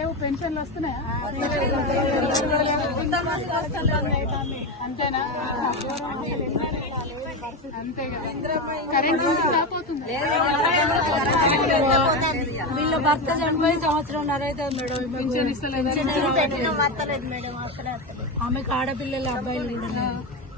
లేవు పెన్షన్లు వస్తున్నాయి సంవత్సరం నరైతుంది మేడం పెన్షన్ ఇస్తలేదు ఆమెకు ఆడపిల్లలు అబ్బాయిలు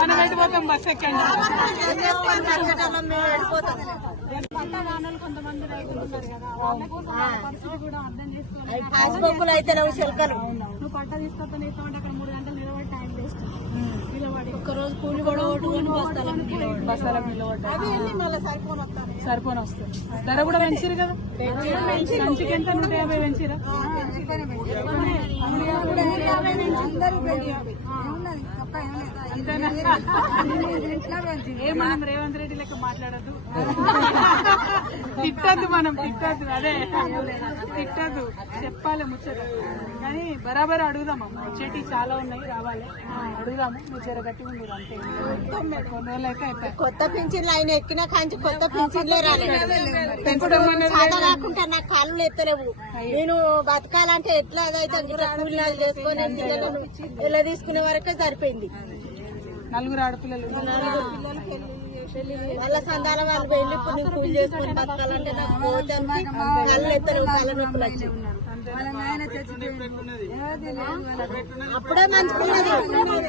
మనం వెళ్ళిపోతాం అయితే నువ్వు పట్ట తీసుకొస్తాను అక్కడ మూడు గంటలు నిలబడి టైం వేస్ట్ సరిపోను వస్తుంది ధర కూడా మంచిది కదా మంచికి ఎంత నూట యాభై అందరూ ఏమన్నా రేవంత్ రెడ్డి లెక్క మాట్లాడదు తిట్టద్దు మనం తిట్టద్దు అదే తిట్టద్దు చెప్పాలి ముచ్చట కానీ బరాబర్ అడుగుదామమ్మా వచ్చేటి చాలా ఉన్నాయి రావాలి అడుగుదాము ముచ్చట కట్టి ఉంది అంతే కొన్నేళ్ళైతే కొత్త పింఛన్ ఆయన ఎక్కిన కాంచి కొత్త పింఛన్లేకుంటే నాకు కాళ్ళు ఎత్తలేవు నేను బతకాలంటే ఎట్లా అదైతే ఎలా తీసుకునే వరకే సరిపోయింది నలుగురు ఆడపిల్లలు అప్పుడే మంచుకున్నది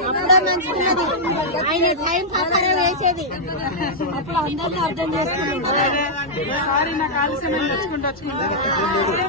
అప్పుడే మంచుకున్నది ఆయన టైం వేసేది అప్పుడు